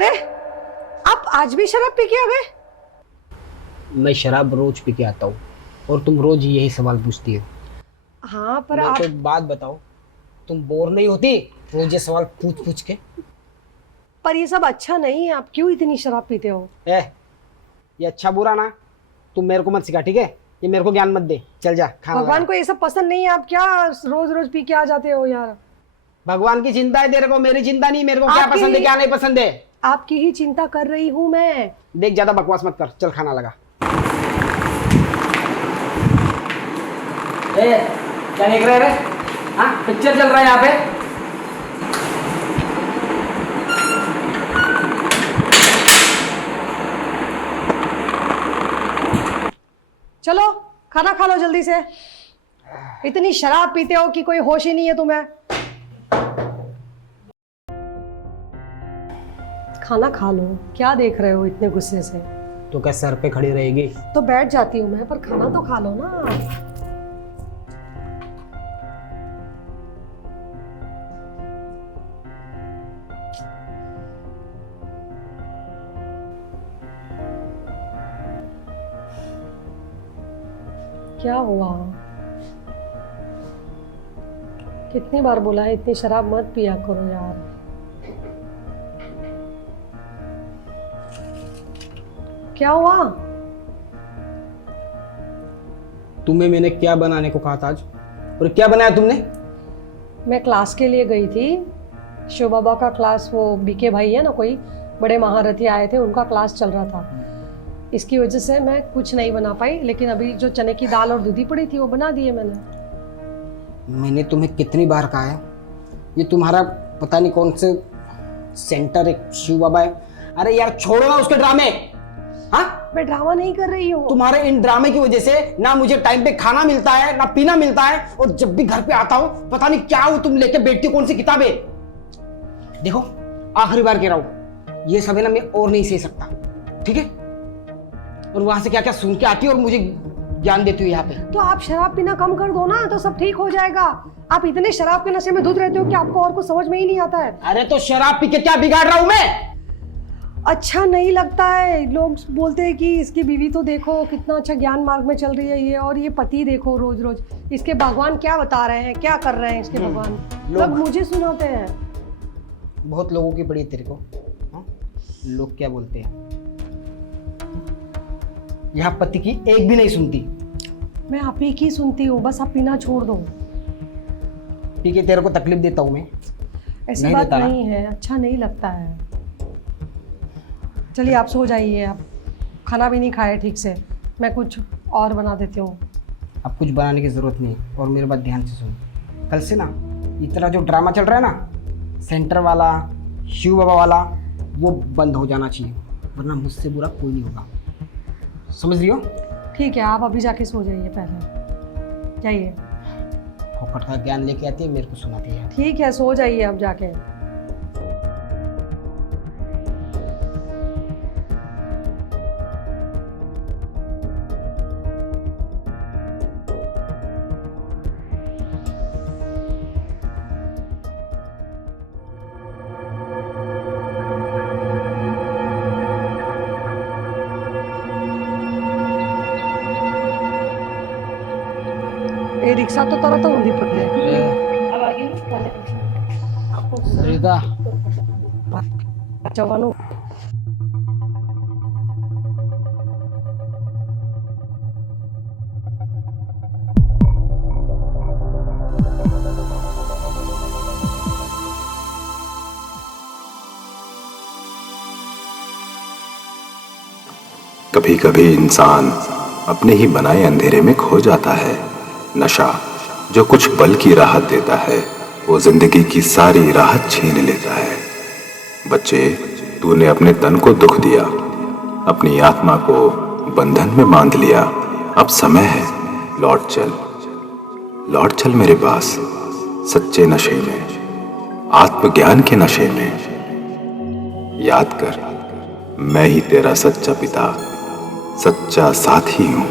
अरे आप आज भी शराब पी के आ गए? मैं शराब रोज पी के आता हूँ और तुम रोज यही सवाल पूछती हो। हाँ पर मैं आप कोई बात बताओ, तुम बोर नहीं होती रोज ये सवाल पूछ पूछ के? पर ये सब अच्छा नहीं है, आप क्यों इतनी शराब पीते हो? ये अच्छा बुरा ना तुम मेरे को मत सिखा, ठीक है? ये मेरे को ज्ञान मत दे, चल जा खाना भगवान लगा। को ये सब पसंद नहीं है, आप क्या रोज रोज पी के आ जाते हो यार? भगवान की चिंता है तेरे को, मेरी चिंता नहीं। मेरे को क्या आपकी पसंद है ही- क्या नहीं पसंद है। आपकी ही चिंता कर रही हूँ मैं। देख ज्यादा बकवास मत कर, चल खाना लगा। क्या देख रहे रे? हाँ, पिक्चर चल रहा है यहाँ पे। चलो खाना खा लो जल्दी से। इतनी शराब पीते हो कि कोई होश ही नहीं है तुम्हें। खाना खा लो, क्या देख रहे हो इतने गुस्से से? तो क्या सर पे खड़ी रहेगी? तो बैठ जाती हूँ मैं, पर खाना तो खा लो ना। क्या हुआ? कितनी बार बोला है इतनी शराब मत पिया करो यार। क्या हुआ? तुम्हें मैंने क्या बनाने को कहा था आज, और क्या बनाया तुमने? मैं क्लास के लिए गई थी, शिव बाबा का क्लास। वो बीके भाई है ना, कोई बड़े महारथी आए थे, उनका क्लास चल रहा था। इसकी वजह से मैं कुछ नहीं बना पाई, लेकिन अभी जो चने की दाल और दूधी पड़ी थी वो बना दिए मैंने। तुम्हें कितनी बार कहा है, ये तुम्हारा पता नहीं कौन से सेंटर है, शिव बाबा है। अरे यार छोड़ो ना उसके ड्रामे। हाँ, मैं ड्रामा नहीं कर रही हूँ। तुम्हारे इन ड्रामे की वजह से ना मुझे टाइम पे खाना मिलता है ना पीना मिलता है, और जब भी घर पे आता हूँ पता नहीं क्या हो तुम लेके बैठती हो, कौन सी किताबें। देखो आखिरी बार कह रहा हूँ, ये सब है ना मैं और नहीं सह सकता, ठीक है? और वहां से क्या क्या सुन के आती है और मुझे ज्ञान देती हो यहाँ पे। तो आप शराब पीना कम कर दो ना, तो सब ठीक हो जाएगा। आप इतने शराब के नशे में धुत रहते हो कि आपको और कुछ समझ में ही नहीं आता है। अरे तो शराब पी के क्या बिगाड़ रहा हूं मैं? अच्छा नहीं लगता है? लोग बोलते हैं कि इसकी बीवी तो देखो कितना अच्छा ज्ञान मार्ग में चल रही है ये, और ये पति देखो रोज रोज इसके भगवान क्या बता रहे हैं, क्या कर रहे हैं इसके भगवान। लोग मुझे सुनाते हैं। बहुत लोगों की पड़ी है तेरे को। हाँ? लोग क्या बोलते हैं, यहाँ पति की एक भी नहीं सुनती। मैं आप ही की सुनती हूँ, बस आप पीना छोड़ दो। ठीक है, तेरे को तकलीफ देता हूँ मैं? ऐसी नहीं बात देता ना? नहीं है, अच्छा नहीं लगता है। चलिए आप सो जाइए, आप खाना भी नहीं खाए ठीक से, मैं कुछ और बना देती हूँ। अब कुछ बनाने की जरूरत नहीं, और मेरी बात ध्यान से सुन। कल से ना इतना जो ड्रामा चल रहा है ना, सेंटर वाला, शिव बाबा वाला, वो बंद हो जाना चाहिए, वरना मुझसे बुरा कोई नहीं होगा। समझ रही हो? ठीक है, आप अभी जाके सो जाइए, पहले जाइए। फोकट का ज्ञान लेके आती है, मेरे को सुनाती है। ठीक है, सो जाइए अब जाके। ये रिक्शा तो तरह तो ऊंधी पड़ गई। अब आगे सरिता, जवानों कभी कभी इंसान अपने ही बनाए अंधेरे में खो जाता है। नशा जो कुछ पल की राहत देता है, वो जिंदगी की सारी राहत छीन लेता है। बच्चे, तूने अपने तन को दुख दिया, अपनी आत्मा को बंधन में बांध लिया। अब समय है, लौट चल, लौट चल मेरे पास, सच्चे नशे में, आत्मज्ञान के नशे में। याद कर, मैं ही तेरा सच्चा पिता, सच्चा साथी हूं।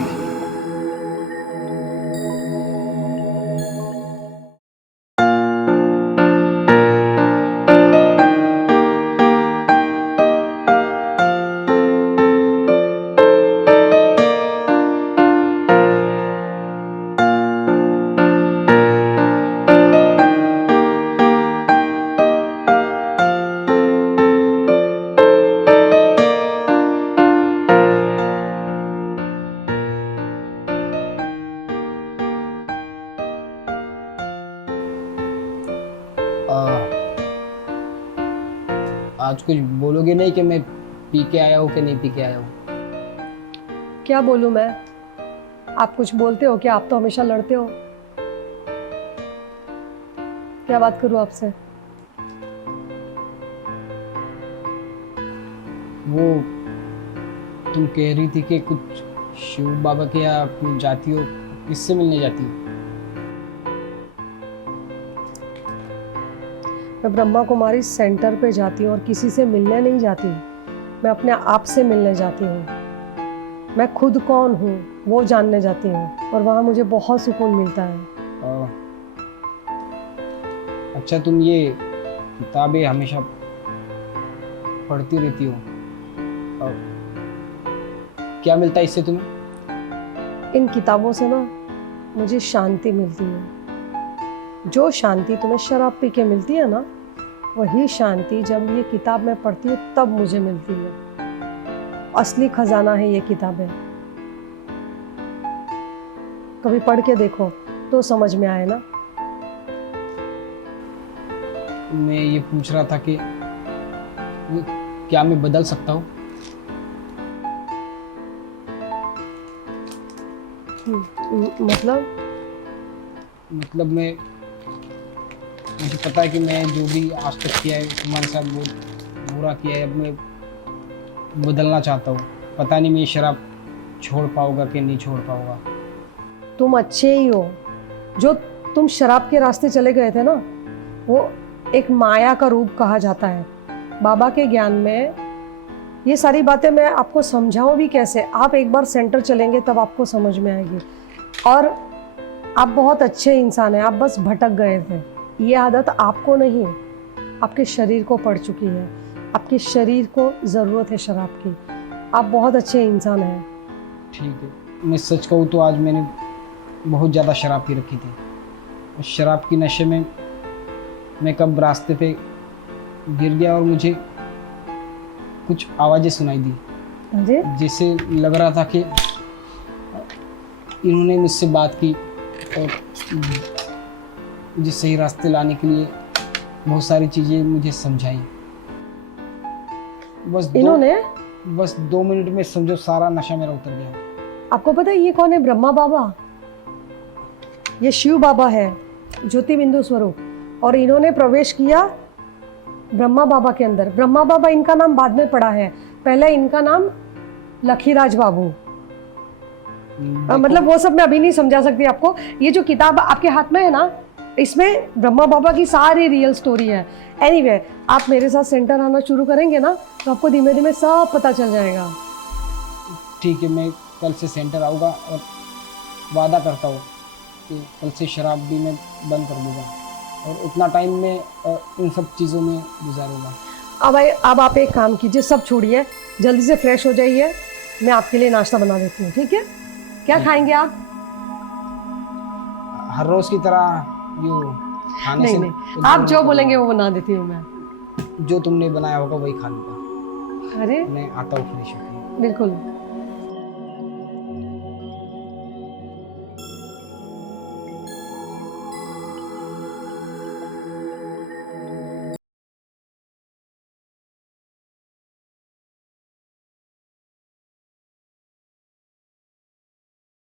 आज कुछ बोलोगे नहीं कि मैं पी के आया हूँ कि नहीं पी के आया हूँ? क्या बोलूँ मैं? आप कुछ बोलते हो क्या? आप तो हमेशा लड़ते हो। क्या बात करूँ आपसे? वो तुम कह रही थी कि कुछ शिव बाबा के यहाँ अपनी जाती हो, किससे मिलने जाती हो? मैं ब्रह्मा कुमारी सेंटर पे जाती हूँ और किसी से मिलने नहीं जाती। मैं अपने आप से मिलने जाती हूँ। मैं खुद कौन हूँ वो जानने जाती हूँ और वहाँ मुझे बहुत सुकून मिलता है। अच्छा, तुम ये किताबें हमेशा पढ़ती रहती हो, और क्या मिलता है इससे तुम्हें? इन किताबों से ना मुझे शांति मिलती है। जो शांति तुम्हें शराब पी के मिलती है ना, वही शांति जब ये किताब मैं पढ़ती हूँ तब मुझे मिलती है। असली खजाना है ये किताबें। कभी पढ़ के देखो तो समझ में आए ना। मैं ये पूछ रहा था कि क्या मैं बदल सकता हूँ? मतलब मुझे पता है कि मैं जो भी आज तक किया है तुम्हारे साथ बहुत बुरा किया है। अब मैं बदलना चाहता हूँ। पता नहीं मैं ये शराब छोड़ पाऊंगा कि नहीं छोड़ पाऊंगा। तुम अच्छे ही हो। जो तुम शराब के रास्ते चले गए थे ना, वो एक माया का रूप कहा जाता है। बाबा के ज्ञान में ये सारी बातें मैं आपको समझाऊं भी कैसे? आप एक बार सेंटर चलेंगे तब आपको समझ में आएगी। और आप बहुत अच्छे इंसान हैं, आप बस भटक गए थे। ये आदत आपको नहीं, आपके शरीर को पड़ चुकी है। आपके शरीर को ज़रूरत है शराब की। आप बहुत अच्छे इंसान हैं। ठीक है, मैं सच कहूँ तो आज मैंने बहुत ज़्यादा शराब पी रखी थी। उस शराब की नशे में मैं कब रास्ते पे गिर गया और मुझे कुछ आवाज़ें सुनाई दी। अरे जैसे लग रहा था कि इन्होंने मुझसे बात की और मुझे सही रास्ते लाने के लिए बहुत सारी चीज़ें मुझे समझाई। बस 2 मिनट में समझो सारा नशा मेरा उतर गया। आपको पता है ये कौन है? ब्रह्मा बाबा। ये शिव बाबा है, ज्योति बिंदु स्वरूप। और इन्होंने प्रवेश किया ब्रह्मा बाबा के अंदर। ब्रह्मा बाबा इनका नाम बाद में पड़ा है, पहले इनका नाम लखीराज बाबू। मतलब वो सब मैं अभी नहीं समझा सकती आपको। ये जो किताब आपके हाथ में है ना, इसमें ब्रह्मा बाबा की सारी रियल स्टोरी है। एनीवे, आप मेरे साथ सेंटर आना शुरू करेंगे ना तो आपको धीमे धीमे सब पता चल जाएगा। ठीक है, मैं कल से सेंटर आऊँगा और वादा करता हूँ कि कल से शराब भी मैं बंद कर दूँगा और उतना टाइम मैं इन सब चीज़ों में गुजारूँगा। अब आप एक काम कीजिए, सब छोड़िए, जल्दी से फ्रेश हो जाइए। मैं आपके लिए नाश्ता बना देती हूँ, ठीक है? क्या खाएंगे आप? हर रोज़ की तरह यूँ खाने नहीं से नहीं, आप जो बोलेंगे वो बना देती हूँ मैं। जो तुमने बनाया होगा वही खा लूँगा। अरे मैं आता हूँ फ्रेश होकर। बिल्कुल।